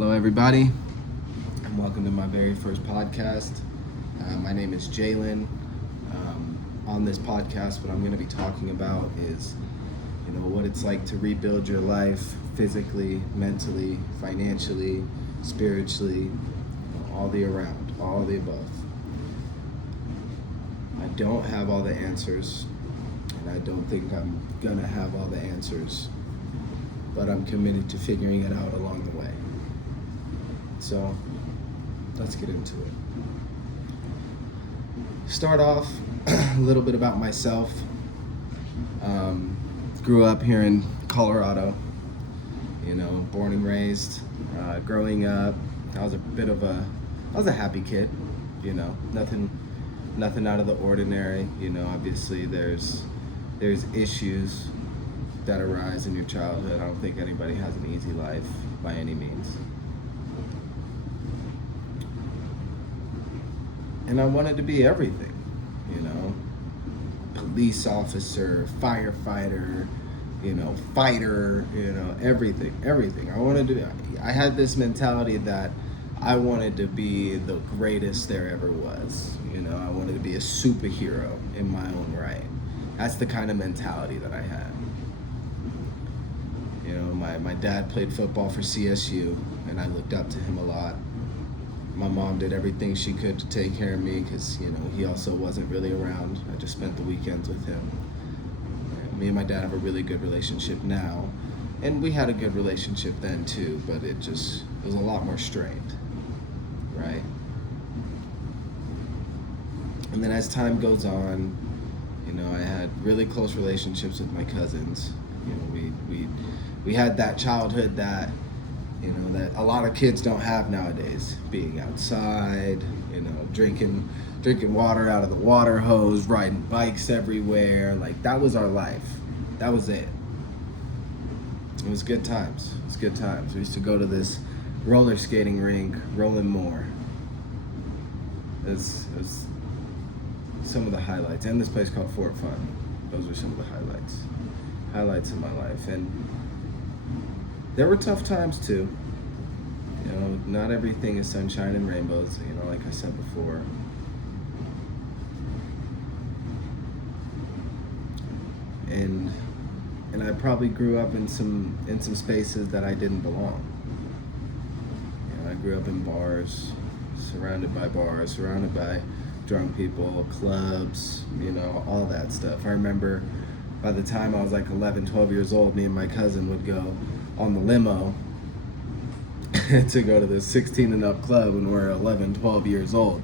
Hello, everybody, and welcome to my very first podcast. My name is Jalen. On this podcast, what I'm going to be talking about is, what it's like to rebuild your life physically, mentally, financially, spiritually, all the around, all the above. I don't have all the answers, and I don't think I'm going to have all the answers, but I'm committed to figuring it out along the way. So let's get into it. Start off a little bit about myself. Grew up here in Colorado, born and raised. Growing up, I was a happy kid, nothing out of the ordinary. Obviously there's issues that arise in your childhood. I don't think anybody has an easy life by any means. And I wanted to be everything, police officer, firefighter, fighter, everything. I had this mentality that I wanted to be the greatest there ever was. I wanted to be a superhero in my own right. That's the kind of mentality that I had. My dad played football for CSU, and I looked up to him a lot. My mom did everything she could to take care of me because, he also wasn't really around. I just spent the weekends with him. Me and my dad have a really good relationship now. And we had a good relationship then too, but it was a lot more strained, right? And then as time goes on, I had really close relationships with my cousins. We had that childhood that that a lot of kids don't have nowadays. Being outside, drinking water out of the water hose, riding bikes everywhere. Like, that was our life. That was it. It was good times. We used to go to this roller skating rink, Rolling Moore. It's some of the highlights. And this place called Fort Fun. Those are some of the highlights of my life. And there were tough times too. Not everything is sunshine and rainbows, like I said before. And I probably grew up in some spaces that I didn't belong. I grew up in bars, surrounded by drunk people, clubs, all that stuff. I remember by the time I was like 11, 12 years old, me and my cousin would go on the limo to go to the 16 and up club when we're 11, 12 years old.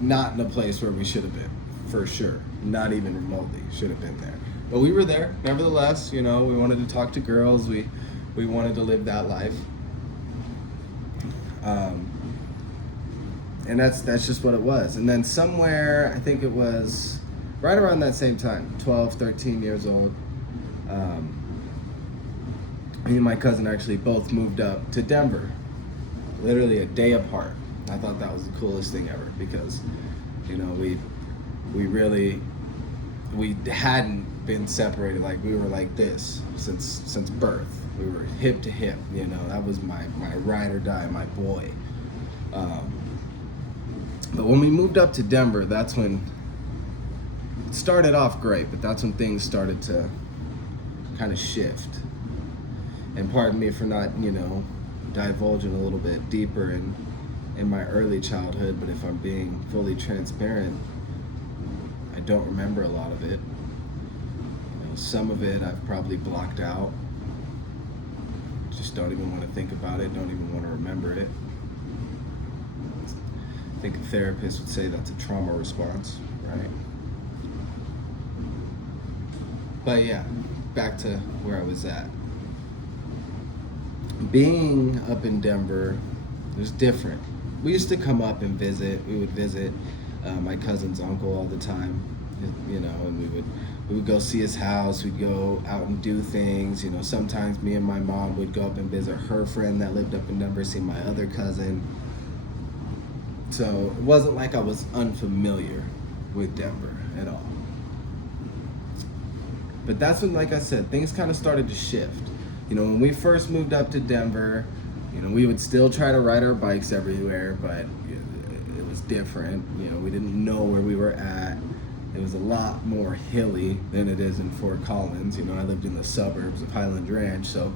Not in a place where we should have been, for sure. Not even remotely should have been there. But we were there, nevertheless. We wanted to talk to girls. We wanted to live that life. And that's just what it was. And then somewhere, I think it was right around that same time, 12, 13 years old, me and my cousin actually both moved up to Denver, literally a day apart. I thought that was the coolest thing ever because, we hadn't been separated. Like, we were like this since birth. We were hip to hip. That was my ride or die, my boy. But when we moved up to Denver, that's when it started off great, but that's when things started to kind of shift. And pardon me for not, divulging a little bit deeper in my early childhood, but if I'm being fully transparent, I don't remember a lot of it. Some of it I've probably blocked out. Just don't even want to think about it, don't even want to remember it. I think a therapist would say that's a trauma response, right? But yeah, back to where I was at. Being up in Denver was different. We used to come up and visit. We would visit my cousin's uncle all the time, and we would go see his house. We'd go out and do things. Sometimes me and my mom would go up and visit her friend that lived up in Denver, see my other cousin. So it wasn't like I was unfamiliar with Denver at all. But that's when, like I said, things kind of started to shift. When we first moved up to Denver, We would still try to ride our bikes everywhere, but it was different. We didn't know where we were at. It was a lot more hilly than it is in Fort Collins. I lived in the suburbs of Highland Ranch, so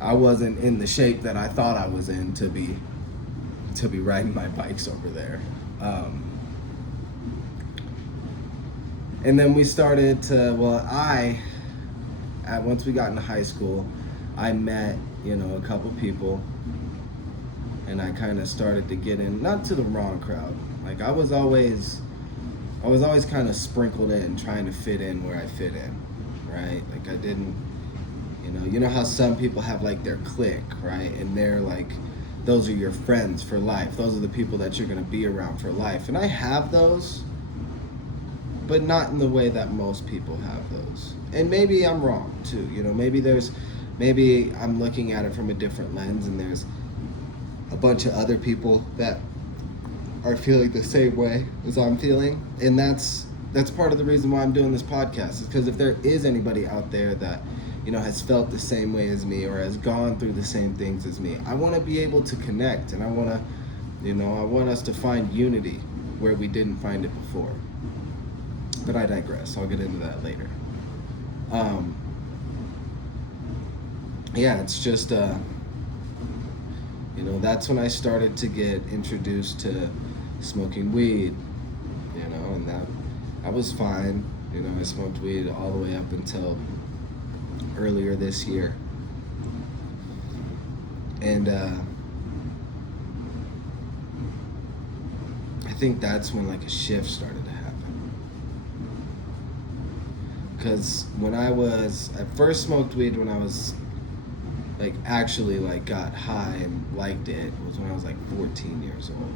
I wasn't in the shape that I thought I was in to be riding my bikes over there. And then we started to, once we got into high school, I met, a couple people, and I kind of started to get in, not to the wrong crowd. Like I was always kind of sprinkled in, trying to fit in where I fit in, right? Like I didn't, you know how some people have like their clique, right? And they're like, those are your friends for life. Those are the people that you're gonna be around for life. And I have those, but not in the way that most people have those. And maybe I'm wrong too, maybe I'm looking at it from a different lens, and there's a bunch of other people that are feeling the same way as I'm feeling. And that's part of the reason why I'm doing this podcast, is because if there is anybody out there that has felt the same way as me or has gone through the same things as me, I want to be able to connect, and I want us to find unity where we didn't find it before. But I digress. I'll get into that later. It's just that's when I started to get introduced to smoking weed, and that was fine. I smoked weed all the way up until earlier this year. And I think that's when like a shift started to happen. Because I first smoked weed when I was actually got high and liked it, was when I was 14 years old.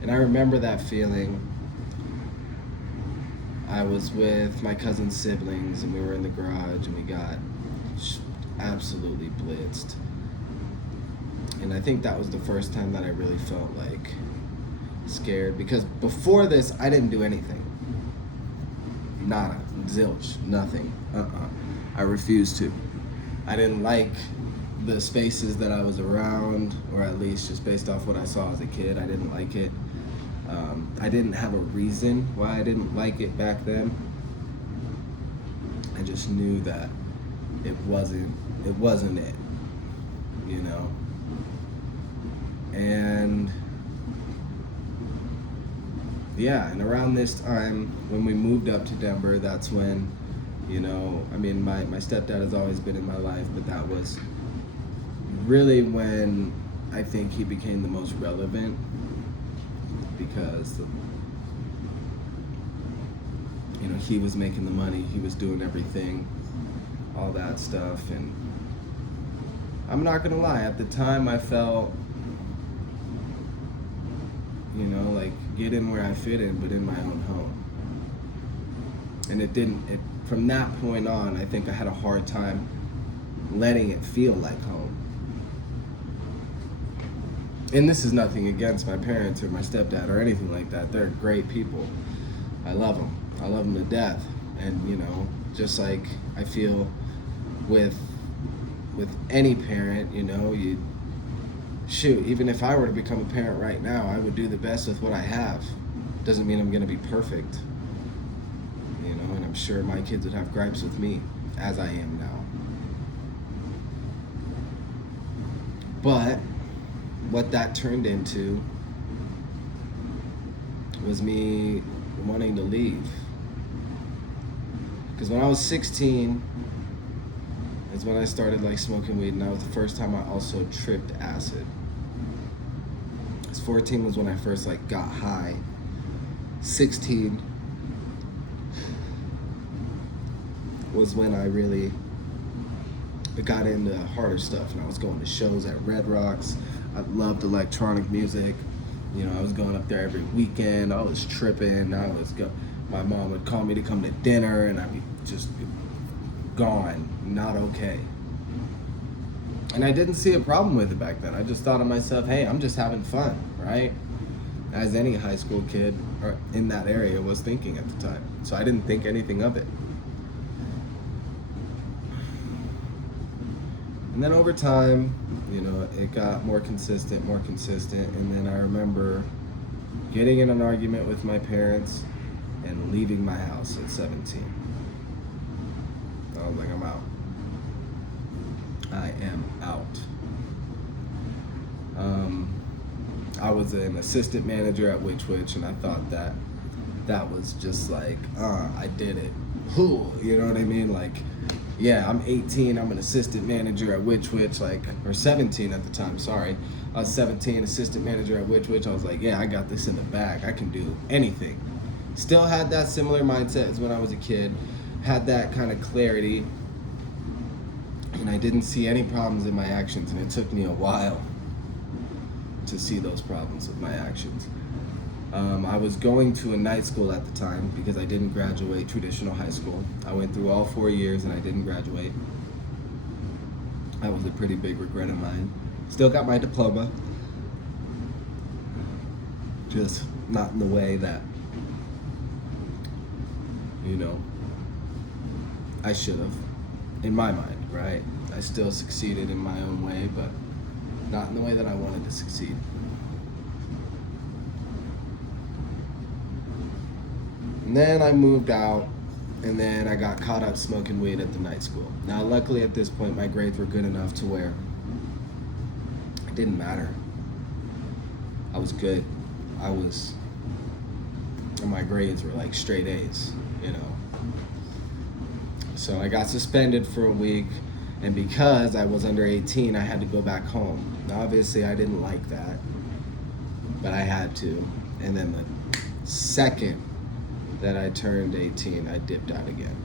And I remember that feeling. I was with my cousin's siblings, and we were in the garage, and we got absolutely blitzed. And I think that was the first time that I really felt scared, because before this I didn't do anything. Nada, zilch, nothing. I refused to. I didn't like the spaces that I was around, or at least just based off what I saw as a kid, I didn't like it. I didn't have a reason why I didn't like it back then. I just knew that it wasn't it, And and around this time when we moved up to Denver, that's when, my stepdad has always been in my life, but that was really when I think he became the most relevant, because he was making the money, he was doing everything, all that stuff. And I'm not gonna lie, at the time I felt get in where I fit in, but in my own home. And it from that point on, I think I had a hard time letting it feel like home. And this is nothing against my parents or my stepdad or anything like that. They're great people. I love them. I love them to death. And just like I feel with any parent, even if I were to become a parent right now, I would do the best with what I have. Doesn't mean I'm gonna be perfect, and I'm sure my kids would have gripes with me, as I am now. But what that turned into was me wanting to leave. Because when I was 16 is when I started smoking weed, and that was the first time I also tripped acid. 14 was when I first got high. 16 was when I really got into harder stuff, and I was going to shows at Red Rocks. I loved electronic music. I was going up there every weekend. I was tripping. My mom would call me to come to dinner, and I'd be just gone, not okay. And I didn't see a problem with it back then. I just thought to myself, hey, I'm just having fun, right? As any high school kid or in that area was thinking at the time. So I didn't think anything of it. And then over time, it got more consistent, and then I remember getting in an argument with my parents and leaving my house at 17. I was like, I'm out. I am out. I was an assistant manager at Which, and I thought that was just like, I did it. You know what I mean? Like, yeah, I'm 18, I'm an assistant manager at Which, or 17 at the time, sorry. I was 17, assistant manager at Which. I was like, yeah, I got this in the bag. I can do anything. Still had that similar mindset as when I was a kid. Had that kind of clarity. And I didn't see any problems in my actions, and it took me a while to see those problems with my actions. I was going to a night school at the time because I didn't graduate traditional high school. I went through all 4 years and I didn't graduate. That was a pretty big regret of mine. Still got my diploma, just not in the way that, I should have, in my mind, right? I still succeeded in my own way, but not in the way that I wanted to succeed. And then I moved out, and then I got caught up smoking weed at the night school. Now, luckily at this point, my grades were good enough to where it didn't matter. I was good. And my grades were like straight A's, So I got suspended for a week, and because I was under 18, I had to go back home. Now, obviously, I didn't like that, but I had to. And then the second that I turned 18, I dipped out again.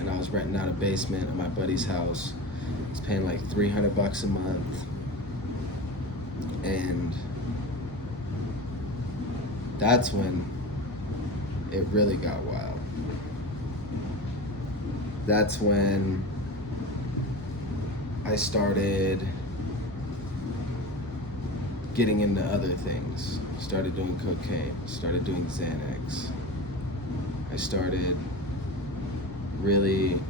And I was renting out a basement at my buddy's house. I was paying like $300 a month. And that's when it really got wild. That's when I started getting into other things. Started doing cocaine, started doing Xanax. I started really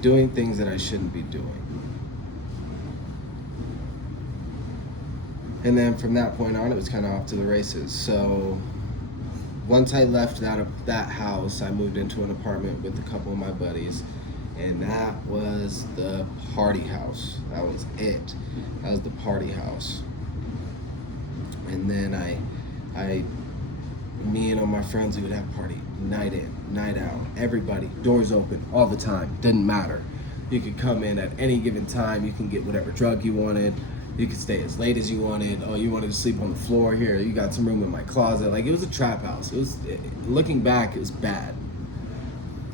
doing things that I shouldn't be doing. And then from that point on, it was kind of off to the races. So once I left that house, I moved into an apartment with a couple of my buddies, and that was the party house. That was it. That was the party house. And then me and all my friends, we would have party night in, night out. Everybody, doors open all the time. Didn't matter. You could come in at any given time. You can get whatever drug you wanted. You could stay as late as you wanted. Oh, you wanted to sleep on the floor here. You got some room in my closet. Like, it was a trap house. Looking back, it was bad.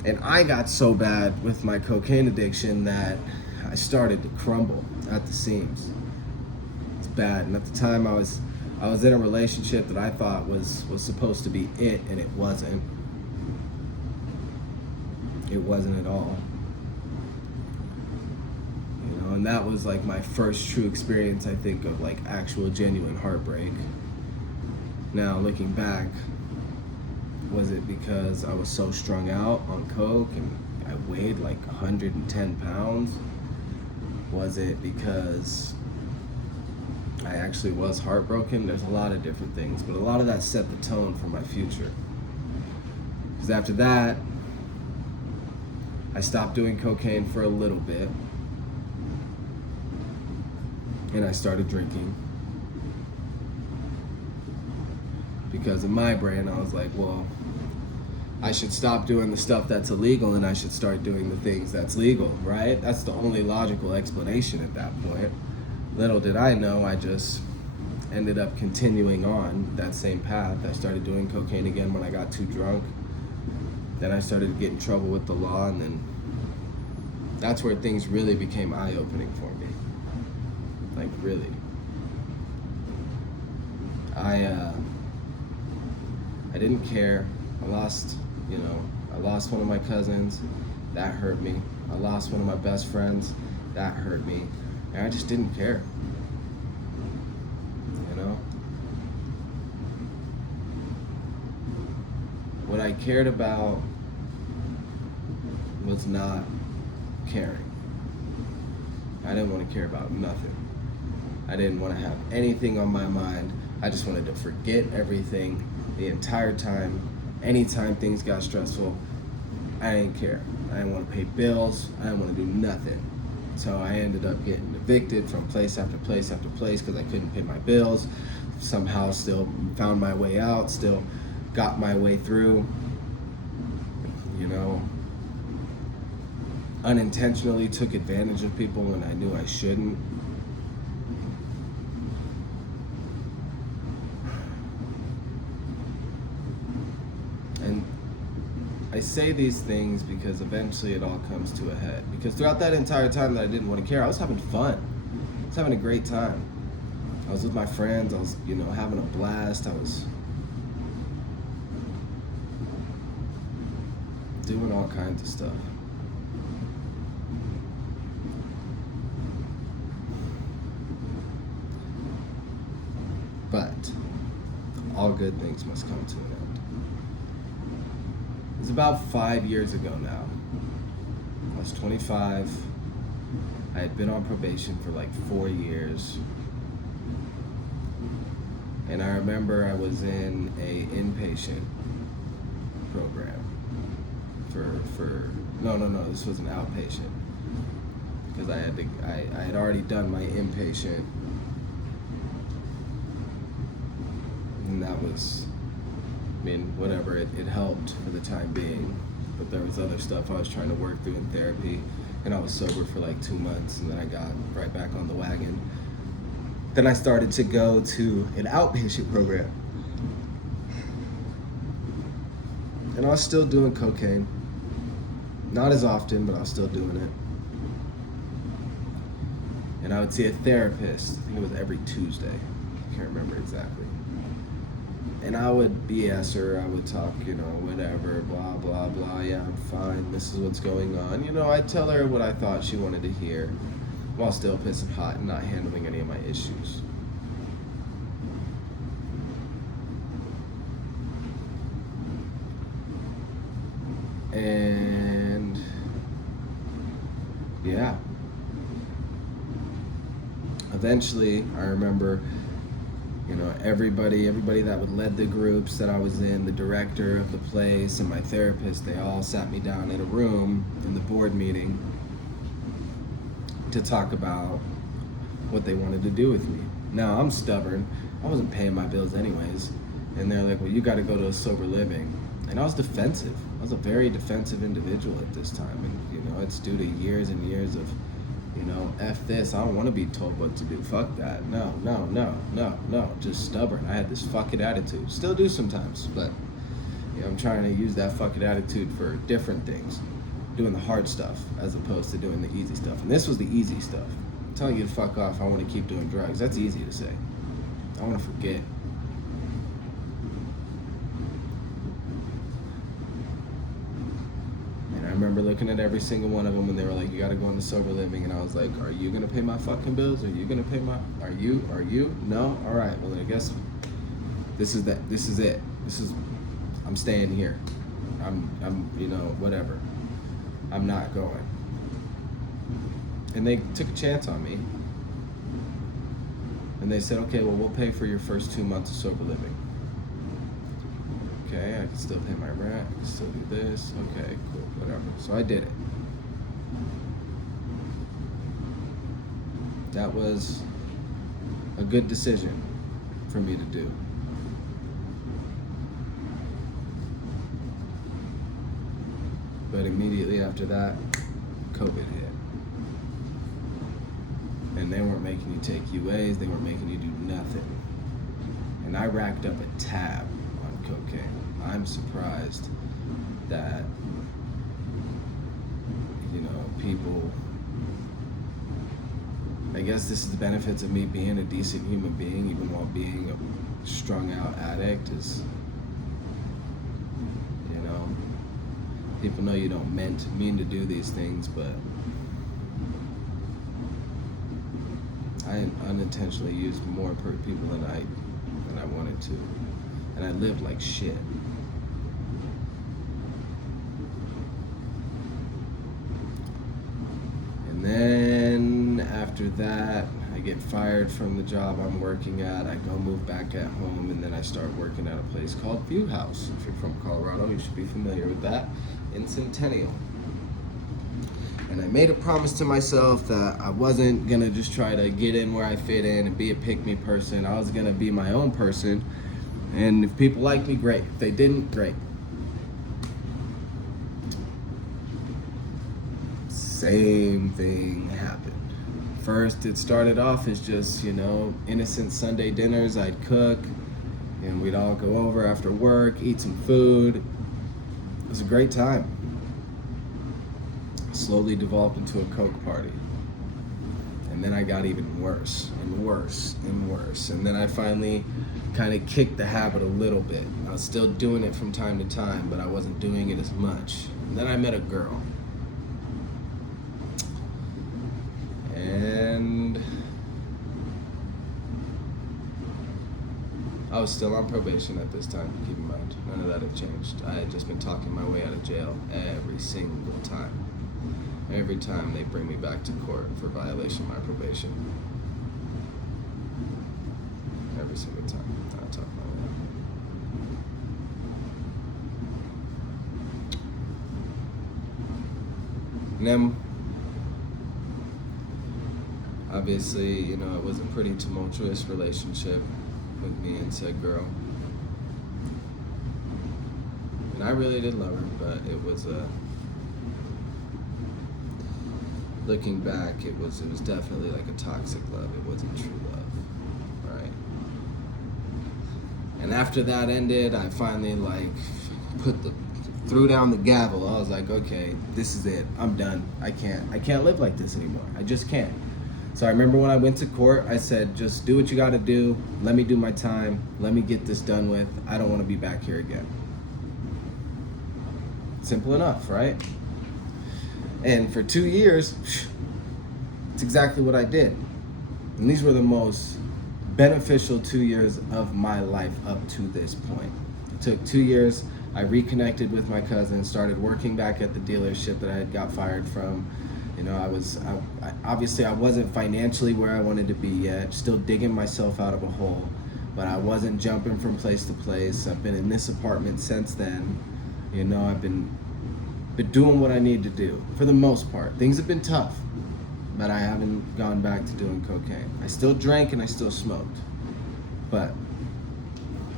And I got so bad with my cocaine addiction that I started to crumble at the seams. It's bad. And at the time, I was in a relationship that I thought was supposed to be it, and it wasn't. It wasn't at all. And that was like my first true experience, I think, of like actual genuine heartbreak. Now, looking back, was it because I was so strung out on coke and I weighed like 110 pounds? Was it because I actually was heartbroken? There's a lot of different things, but a lot of that set the tone for my future. Because after that, I stopped doing cocaine for a little bit, and I started drinking. Because in my brain, I was like, well, I should stop doing the stuff that's illegal and I should start doing the things that's legal, right? That's the only logical explanation at that point. Little did I know, I just ended up continuing on that same path. I started doing cocaine again when I got too drunk. Then I started to get in trouble with the law, and then that's where things really became eye-opening for me. Like, really. I didn't care. I lost one of my cousins. That hurt me. I lost one of my best friends. That hurt me. And I just didn't care. What I cared about was was not caring. I didn't want to care about nothing. I didn't want to have anything on my mind. I just wanted to forget everything the entire time. Anytime things got stressful, I didn't care. I didn't want to pay bills. I didn't want to do nothing. So I ended up getting evicted from place after place after place because I couldn't pay my bills. Somehow still found my way out, still got my way through, you know. Unintentionally took advantage of people when I knew I shouldn't. And I say these things because eventually it all comes to a head. Because throughout that entire time that I didn't want to care, I was having fun. I was having a great time. I was with my friends. I was, having a blast. I was doing all kinds of stuff. But all good things must come to an end. It was about 5 years ago now. I was 25. I had been on probation for like 4 years. And I remember I was in a inpatient program no, this was an outpatient. Because I had already done my inpatient. And that was, whatever, it helped for the time being. But there was other stuff I was trying to work through in therapy. And I was sober for like 2 months, and then I got right back on the wagon. Then I started to go to an outpatient program. And I was still doing cocaine. Not as often, but I was still doing it. And I would see a therapist, I think it was every Tuesday. I can't remember exactly. And I would BS her, I would talk, whatever, blah, blah, blah, yeah, I'm fine, this is what's going on. I'd tell her what I thought she wanted to hear, while still pissing hot and not handling any of my issues. And yeah. Eventually, I remember, everybody that would lead the groups that I was in, the director of the place and my therapist, they all sat me down in a room in the board meeting to talk about what they wanted to do with me. Now, I'm stubborn. I wasn't paying my bills anyways. And they're like, well, you got to go to a sober living. And I was defensive. I was a very defensive individual at this time. And, it's due to years and years of, F this. I don't want to be told what to do. Fuck that. No. Just stubborn. I had this fucking attitude. Still do sometimes. But, I'm trying to use that fucking attitude for different things. Doing the hard stuff as opposed to doing the easy stuff. And this was the easy stuff. I'm telling you to fuck off. I want to keep doing drugs. That's easy to say. I want to forget. And I remember looking at every single one of them when they were like, you got to go into sober living. And I was like, are you going to pay my fucking bills? Are you going to pay my, are you? No? All right. Well, then I guess this is it. I'm staying here. I'm whatever. I'm not going. And they took a chance on me. And they said, okay, well, we'll pay for your first 2 months of sober living. Okay, I can still pay my rent, I can still do this. Okay, cool, whatever. So I did it. That was a good decision for me to do. But immediately after that, COVID hit. And they weren't making you take UAs, they weren't making you do nothing. And I racked up a tab on cocaine. I'm surprised that, people, I guess this is the benefits of me being a decent human being, even while being a strung out addict, is, people know you don't mean to do these things, but I unintentionally used more people than I wanted to, and I lived like shit. after that, I get fired from the job I'm working at. I go move back at home, and then I start working at a place called View House. If you're from Colorado, you should be familiar with that, in Centennial. And I made a promise to myself that I wasn't gonna just try to get in where I fit in and be a pick-me person. I was gonna be my own person. And if people liked me, great. If they didn't, great. Same thing happened. First, it started off as just, innocent Sunday dinners. I'd cook, and we'd all go over after work, eat some food. It was a great time. Slowly developed into a Coke party. And then I got even worse and worse and worse. And then I finally kind of kicked the habit a little bit. I was still doing it from time to time, but I wasn't doing it as much. And then I met a girl. And I was still on probation at this time, keep in mind. None of that had changed. I had just been talking my way out of jail every single time. Every time they bring me back to court for violation of my probation. Every single time I talk my way out. And then, obviously, it was a pretty tumultuous relationship with me and said girl. And I really did love her, but it was looking back, it was definitely like a toxic love. It wasn't true love, right? And after that ended, I finally threw down the gavel. I was like, okay, this is it. I'm done. I can't live like this anymore. I just can't. So I remember when I went to court, I said, just do what you gotta do. Let me do my time. Let me get this done with. I don't wanna be back here again. Simple enough, right? And for 2 years, it's exactly what I did. And these were the most beneficial 2 years of my life up to this point. It took 2 years. I reconnected with my cousin, started working back at the dealership that I had got fired from. Obviously I wasn't financially where I wanted to be yet, still digging myself out of a hole, but I wasn't jumping from place to place. I've been in this apartment since then. I've been doing what I need to do for the most part. Things have been tough, but I haven't gone back to doing cocaine. I still drank and I still smoked, but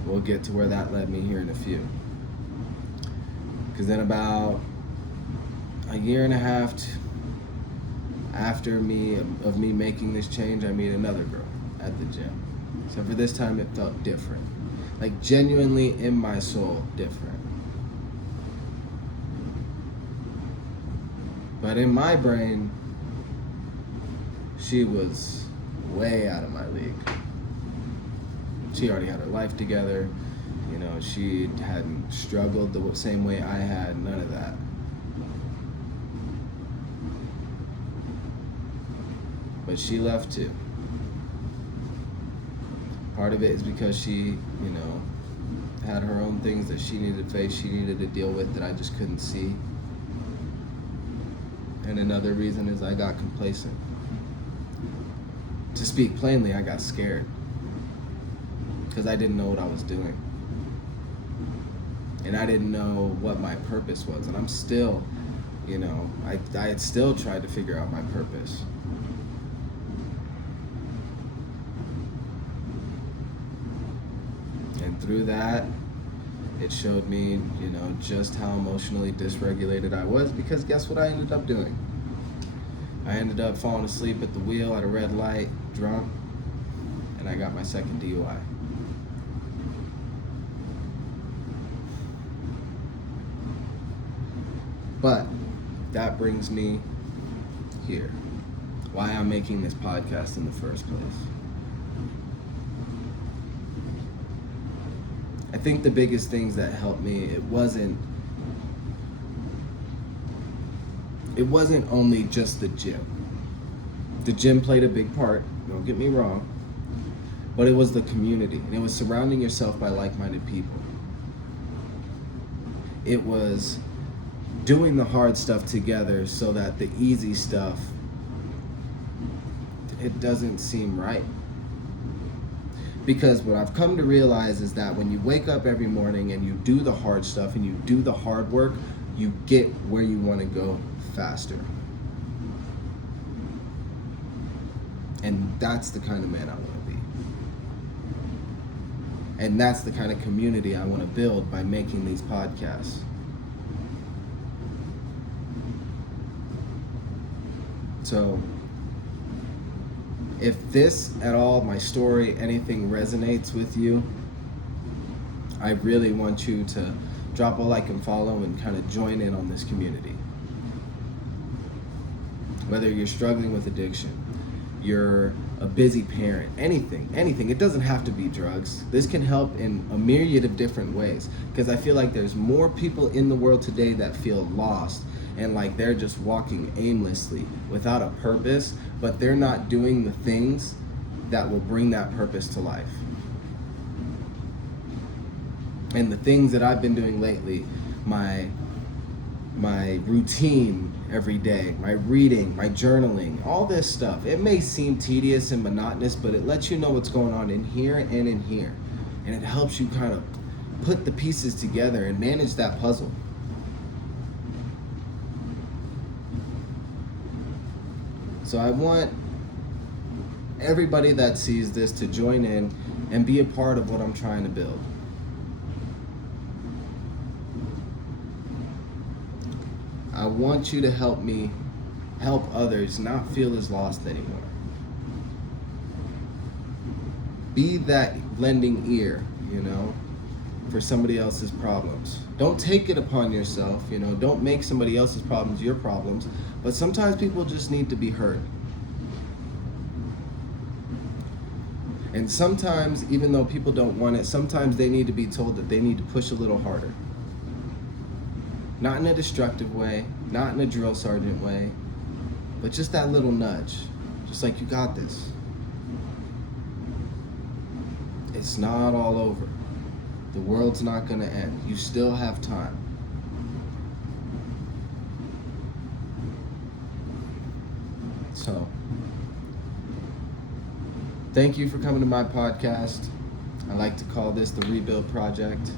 we'll get to where that led me here in a few. Because then about a year and a half after me making this change, I meet another girl at the gym. So for this time it felt different, like genuinely in my soul different. But in my brain, she was way out of my league. She already had her life together. She hadn't struggled the same way I had, none of that. But she left too. Part of it is because she, had her own things that she needed to face, she needed to deal with that I just couldn't see. And another reason is I got complacent. To speak plainly, I got scared. Because I didn't know what I was doing. And I didn't know what my purpose was. And I'm still, I had still tried to figure out my purpose. And through that, it showed me, just how emotionally dysregulated I was, because guess what I ended up doing? I ended up falling asleep at the wheel at a red light, drunk, and I got my second DUI. But that brings me here. Why I'm making this podcast in the first place. I think the biggest things that helped me, it wasn't only just the gym. The gym played a big part, don't get me wrong, but it was the community, and it was surrounding yourself by like-minded people. It was doing the hard stuff together so that the easy stuff it doesn't seem right. Because what I've come to realize is that when you wake up every morning and you do the hard stuff and you do the hard work, you get where you want to go faster. And that's the kind of man I want to be. And that's the kind of community I want to build by making these podcasts. So, if this at all, my story, anything resonates with you, I really want you to drop a like and follow and kind of join in on this community. Whether you're struggling with addiction, you're a busy parent, anything. It doesn't have to be drugs. This can help in a myriad of different ways, because I feel like there's more people in the world today that feel lost and like they're just walking aimlessly without a purpose, but they're not doing the things that will bring that purpose to life. And the things that I've been doing lately, my routine every day, my reading, my journaling, all this stuff, it may seem tedious and monotonous, but it lets you know what's going on in here and in here. And it helps you kind of put the pieces together and manage that puzzle. So I want everybody that sees this to join in and be a part of what I'm trying to build. I want you to help me help others not feel as lost anymore. Be that lending ear, for somebody else's problems. Don't take it upon yourself, don't make somebody else's problems your problems, but sometimes people just need to be heard. And sometimes, even though people don't want it, sometimes they need to be told that they need to push a little harder. Not in a destructive way, not in a drill sergeant way, but just that little nudge. Just like, you got this. It's not all over. The world's not gonna end. You still have time. So, thank you for coming to my podcast. I like to call this the Rebuild Project.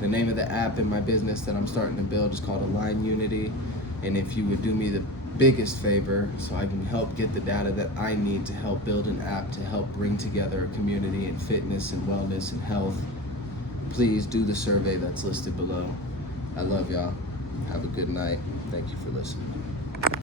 The name of the app in my business that I'm starting to build is called Align Unity. And if you would do me the biggest favor so I can help get the data that I need to help build an app to help bring together a community in fitness and wellness and health, please do the survey that's listed below. I love y'all. Have a good night. Thank you for listening.